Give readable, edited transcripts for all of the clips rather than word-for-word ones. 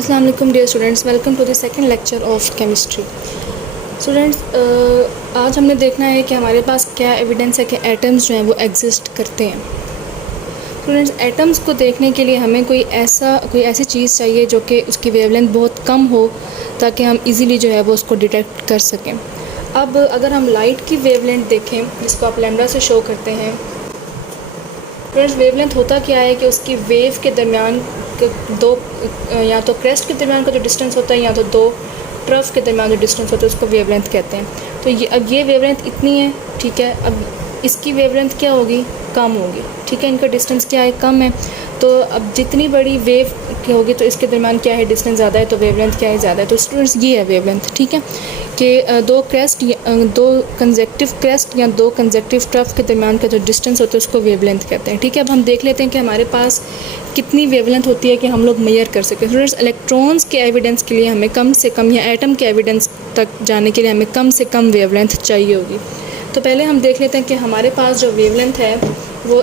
अस्सलाम वालेकुम dear students, welcome to the second lecture of chemistry. Students, आज हमने देखना है कि हमारे पास क्या एविडेंस है कि एटम्स जो हैं वो एग्जिस्ट करते हैं। स्टूडेंट्स, एटम्स को देखने के लिए हमें कोई ऐसी चीज़ चाहिए जो कि उसकी वेवलेंथ बहुत कम हो ताकि हम इजीली जो है वो उसको डिटेक्ट कर सकें। अब अगर हम लाइट की वेवलेंथ देखें, जिसको आप लैम्डा से शो करते हैं, स्टूडेंट्स वेवलेंथ होता क्या है कि उसकी वेव के दरमियान दो, या तो क्रेस्ट के दरमियान का जो डिस्टेंस होता है या तो दो ट्रफ के दरमियान जो डिस्टेंस होता है उसको वेवलेंथ कहते हैं। तो ये वेवलेंथ इतनी है, ठीक है। अब इसकी वेवलेंथ क्या होगी, कम होगी, ठीक है। इनका डिस्टेंस क्या है, कम है। तो अब जितनी बड़ी वेव की होगी तो इसके दरमियान क्या है, डिस्टेंस ज़्यादा है, तो वेवलेंथ क्या है, ज़्यादा है। तो स्टूडेंट्स ये है वेवलेंथ, ठीक है, कि दो कंजेक्टिव क्रेस्ट या दो कंजेक्टिव ट्रफ के दरमियान का जो डिस्टेंस होता है उसको वेवलेंथ कहते हैं, ठीक है। अब हम देख लेते हैं कि हमारे पास कितनी वेवलेंथ होती है कि हम लोग मेजर कर सकें। स्टूडेंट्स, इलेक्ट्रॉन्स के एविडेंस के लिए हमें कम से कम, या एटम के एविडेंस तक जाने के लिए हमें कम से कम वेवलेंथ चाहिए होगी। तो पहले हम देख लेते हैं कि हमारे पास जो वेवलेंथ है वो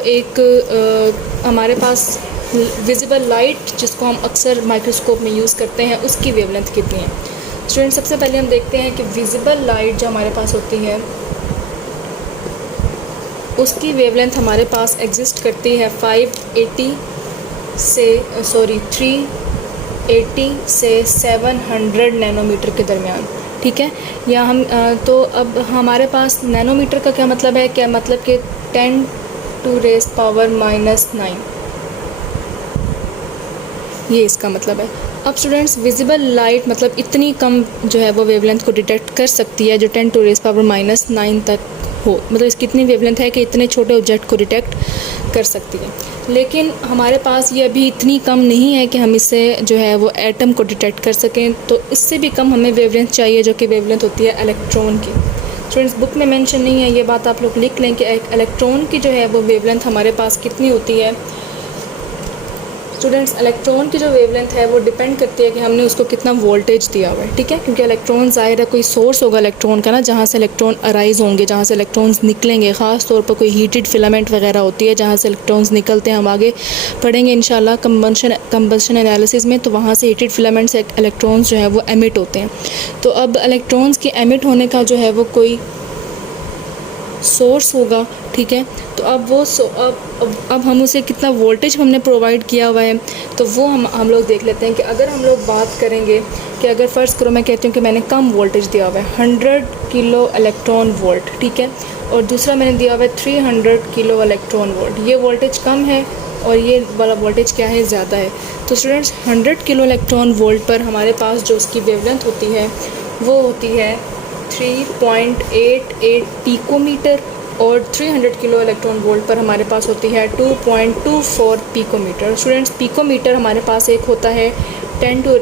हमारे पास विजिबल लाइट, जिसको हम अक्सर माइक्रोस्कोप में यूज़ करते हैं, उसकी वेवलेंथ कितनी है। स्टूडेंट, सबसे पहले हम देखते हैं कि विजिबल लाइट जो हमारे पास होती है उसकी वेवलेंथ हमारे पास एग्जिस्ट करती है 380 से 700 नैनोमीटर के दरमियान, ठीक है। या हम तो अब हमारे पास नैनोमीटर का क्या मतलब है, क्या मतलब कि 10⁻⁻⁹ ये इसका मतलब है। अब स्टूडेंट्स, विजिबल लाइट मतलब इतनी कम जो है वो वेवलेंथ को डिटेक्ट कर सकती है जो 10⁻⁹ तक हो, मतलब इसकी इतनी वेवलेंथ है कि इतने छोटे ऑब्जेक्ट को डिटेक्ट कर सकती है। लेकिन हमारे पास ये अभी इतनी कम नहीं है कि हम इससे जो है वो एटम को डिटेक्ट कर सकें। तो इससे भी कम हमें वेवलेंथ चाहिए, जो कि वेवलेंथ होती है इलेक्ट्रॉन की। स्टूडेंट्स, बुक में मेंशन नहीं है, ये बात आप लोग लिख लें कि एक इलेक्ट्रॉन की जो है वो वेवलेंथ हमारे पास कितनी होती है। स्टूडेंट्स, इलेक्ट्रॉन की जो वेवलेंथ है वो डिपेंड करती है कि हमने उसको कितना वोल्टेज दिया हुआ है, ठीक है। क्योंकि इलेक्ट्रॉन ज़ाहिर है कोई सोर्स होगा इलेक्ट्रॉन का ना, जहाँ से इलेक्ट्रॉन अराइज होंगे, जहाँ से इलेक्ट्रॉन्स निकलेंगे। ख़ास तौर पर कोई हीटेड फिलामेंट वगैरह होती है जहाँ से इलेक्ट्रॉन्स निकलते हैं। हम आगे पढ़ेंगे इंशाल्लाह कंबशन एनालिसिस में, तो वहाँ से हीटेड फिलामेंट से इलेक्ट्रॉन्स जो है वो एमिट होते हैं। तो अब इलेक्ट्रॉन्स के एमिट होने का जो है वो कोई सोर्स होगा, ठीक है। तो अब हम उसे कितना वोल्टेज हमने प्रोवाइड किया हुआ है, तो वो हम लोग देख लेते हैं। कि अगर हम लोग बात करेंगे कि अगर फ़र्ज़ करो मैं कहती हूँ कि मैंने कम वोल्टेज दिया हुआ है 100 किलो इलेक्ट्रॉन वोल्ट, ठीक है, और दूसरा मैंने दिया हुआ है 300 किलो इलेक्ट्रॉन वोल्ट। ये वोल्टेज कम है और ये वाला वोल्टेज क्या है, ज़्यादा है। तो स्टूडेंट्स, 100 किलो इलेक्ट्रॉन वोल्ट पर हमारे पास जो उसकी वेवलेंथ होती है वो होती है 3.88 पिकोमीटर, और 300 किलो इलेक्ट्रॉन वोल्ट पर हमारे पास होती है 2.24 पिकोमीटर। स्टूडेंट्स, पिकोमीटर हमारे पास एक होता है 1 ×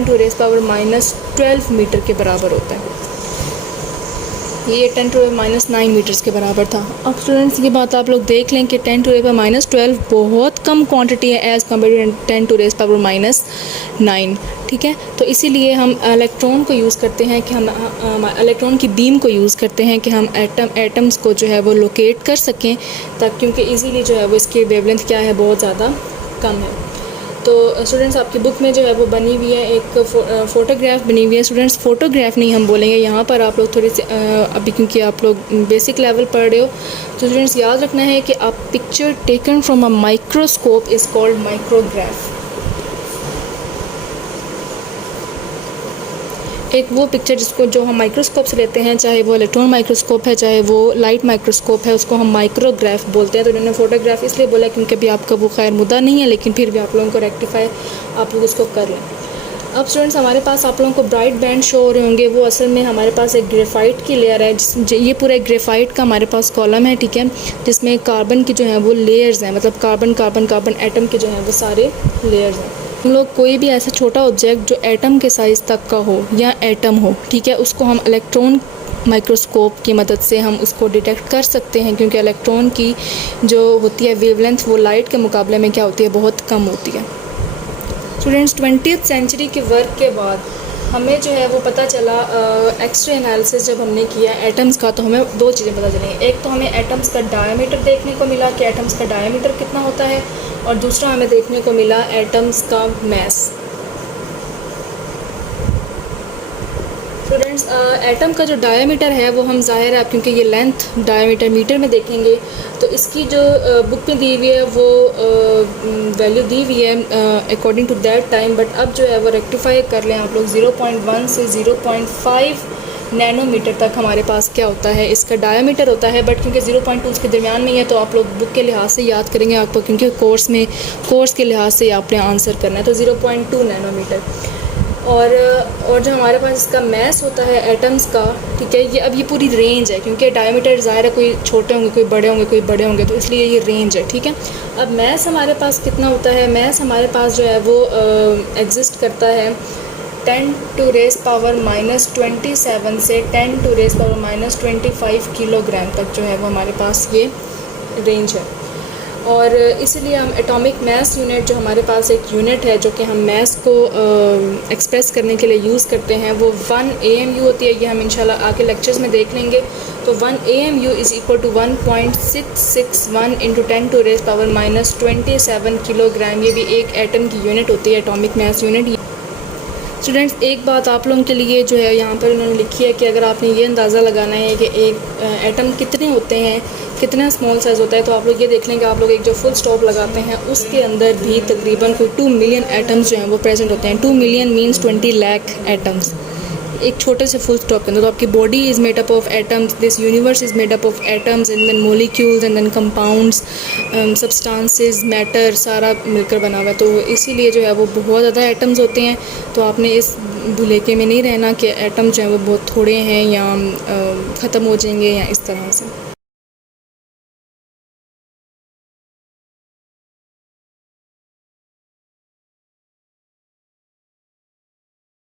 10⁻⁻12 मीटर के बराबर होता है। ये 10⁻⁹ मीटर्स के बराबर था। अब स्टूडेंट्स, ये बात आप लोग देख लें कि 10⁻⁻12 बहुत कम क्वांटिटी है एज़ कम्पेयर टू 10⁻⁹, ठीक है। तो इसीलिए हम इलेक्ट्रॉन को यूज़ करते हैं कि हम इलेक्ट्रॉन की बीम को यूज़ करते हैं कि हम एटम्स को जो है वो लोकेट कर सकें, तक क्योंकि इजीली जो है वो इसकी वेवलेंथ क्या है, बहुत ज़्यादा कम है। तो स्टूडेंट्स, आपकी बुक में जो है वो बनी हुई है एक फ़ोटोग्राफ बनी हुई है। स्टूडेंट्स, फ़ोटोग्राफ नहीं हम बोलेंगे यहाँ पर, आप लोग थोड़ी सी अभी क्योंकि आप लोग बेसिक लेवल पढ़ रहे हो, तो स्टूडेंट्स याद रखना है कि आप picture taken from a microscope is called micrograph. एक वो पिक्चर जो हम माइक्रोस्कोप से लेते हैं, चाहे वो इलेक्ट्रॉन माइक्रोस्कोप है चाहे वो लाइट माइक्रोस्कोप है, उसको हम माइक्रोग्राफ बोलते हैं। तो उन्होंने फ़ोटोग्राफ इसलिए बोला क्योंकि अभी आपका वो खैर मुद्दा नहीं है, लेकिन फिर भी आप लोगों को रेक्टिफाई आप लोग उसको कर लें। अब स्टूडेंट्स, हमारे पास आप लोगों को ब्राइट बैंड शो हो रहे होंगे, वो असल में हमारे पास एक ग्रेफाइट की लेयर है। ये पूरा एक ग्रेफाइट का हमारे पास कॉलम है, ठीक है, जिसमें कार्बन की जो है वो लेयर्स हैं, मतलब कार्बन एटम के जो हैं वो सारे लेयर्स हैं। हम लोग कोई भी ऐसा छोटा ऑब्जेक्ट जो एटम के साइज़ तक का हो या एटम हो, ठीक है, उसको हम इलेक्ट्रॉन माइक्रोस्कोप की मदद से हम उसको डिटेक्ट कर सकते हैं, क्योंकि इलेक्ट्रॉन की जो होती है वेवलेंथ वो लाइट के मुकाबले में क्या होती है, बहुत कम होती है। स्टूडेंट्स, 20th सेंचुरी के वर्क के बाद हमें जो है वो पता चला, एक्सरे एनालिसिस जब हमने किया एटम्स का, तो हमें दो चीज़ें पता चली। एक तो हमें एटम्स का डायमीटर देखने को मिला कि एटम्स का डायमीटर कितना होता है, और दूसरा हमें देखने को मिला एटम्स का मैस। स्टूडेंट्स, एटम का जो डायमीटर है वो हम ज़ाहिर है, क्योंकि ये लेंथ डायमीटर मीटर में देखेंगे तो इसकी जो बुक में दी हुई है वो वैल्यू दी हुई है according to that time, but अब जो है वो रेक्टिफाई कर लें आप लोग। 0.1 से 0.5 नैनोमीटर तक हमारे पास क्या होता है, इसका डायमीटर होता है, बट क्योंकि 0.2 के दरमियान में ही है तो आप लोग बुक के लिहाज से याद करेंगे आपको, क्योंकि कोर्स के लिहाज से आपने आंसर करना है। तो 0.2 नैनोमीटर। और जो हमारे पास इसका मैस होता है एटम्स का, ठीक है, ये पूरी रेंज है, क्योंकि डायमीटर ज़ाहिर है कोई छोटे होंगे, कोई बड़े होंगे, तो इसलिए ये रेंज है, ठीक है। अब मैस हमारे पास कितना होता है, मैस हमारे पास जो है वो एग्जिस्ट करता है 10 टू रेज़ पावर -27 से 10 टू रेज़ पावर -25 किलोग्राम तक जो है वो हमारे पास ये रेंज है। और इसीलिए हम एटॉमिक मैस यूनिट, जो हमारे पास एक यूनिट है जो कि हम मैस को एक्सप्रेस करने के लिए यूज़ करते हैं, वो 1 AMU होती है। ये हम इंशाल्लाह आगे लेक्चर्स में देख लेंगे। तो 1 AMU is equal to 1.661 into 10 to raise power -27 kilogram. ये भी एक एटम की यूनिट होती है, एटॉमिक मैस यूनिट। स्टूडेंट्स, एक बात आप लोगों के लिए जो है यहाँ पर उन्होंने लिखी है कि अगर आपने ये अंदाज़ा लगाना है कि एक एटम कितने होते हैं, कितना स्मॉल साइज़ होता है, तो आप लोग ये देख लेंगे, आप लोग एक जो फुल स्टॉप लगाते हैं उसके अंदर भी तकरीबन कोई 2 मिलियन एटम्स जो हैं वो प्रेजेंट होते हैं। 2 मिलियन मीन्स 20 लाख एटम्स एक छोटे से फुल स्टॉप के अंदर। तो आपकी body is made up of atoms, this universe is made up of atoms and then molecules and then compounds, substances, matter, सारा मिलकर बना हुआ है। तो इसीलिए जो है वो बहुत ज़्यादा एटम्स होते हैं। तो आपने इस भुलेखे में नहीं रहना कि एटम जो है वो बहुत थोड़े हैं या ख़त्म हो जाएंगे या इस तरह से।